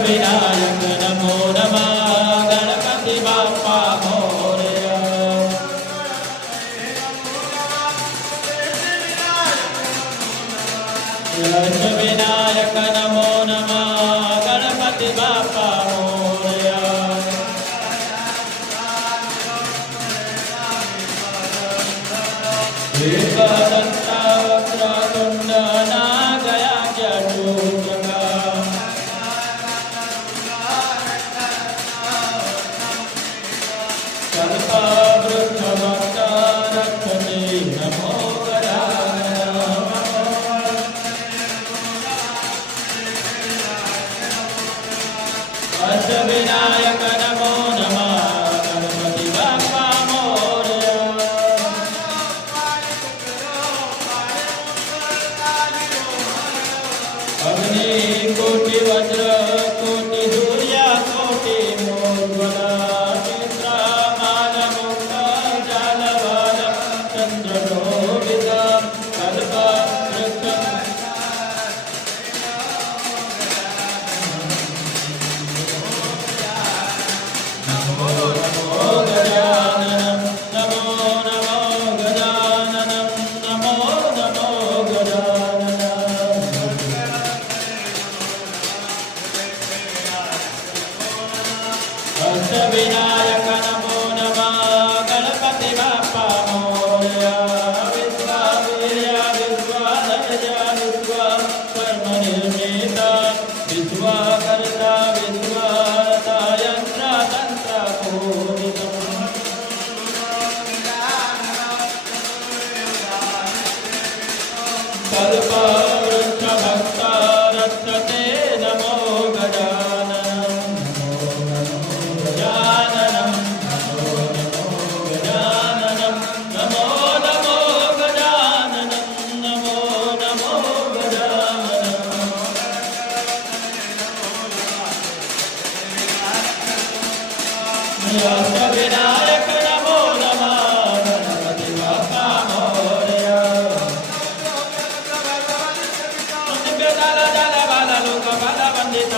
अष्टविनायक नमो नमः गणपति बाप्पा मोरया। अष्टविनायक नमो नमः गणपति बाप्पा मोरया। विश्वदत्ता वक्रतुंड नागयाज्ञशूचका कल्पवृक्षभक्ता रक्षते नमो अष्टविनायक नमो नमः गणपति बाप्पा मोरया। अग्नि कोटि वज्र कोटि सूर्य कोटि मोर्वला चित्रमाल मुक्त जालवाल चंद्रशोभित कल्प वृक्ष गजाननं नमो नमो गजाननं नमो नमो गजाननं। अष्टविनायक नमो नमः गणपति बाप्पा मोरया। विश्वावीर्य विश्वाधर्य विश्वकर्मनिर्मित विश्वकर्ता विश्वहर्ता यंत्र तंत्र पूजितम्। कल्पवृक्षभक्ता रक्षते नमो गजाननं गजाननं नमो नमो गजाननं नमो नमो गजाननं। अष्टविनायक नमो नमः गणपति बाप्पा मोरया। जल जल बाल लोक बाल वंदित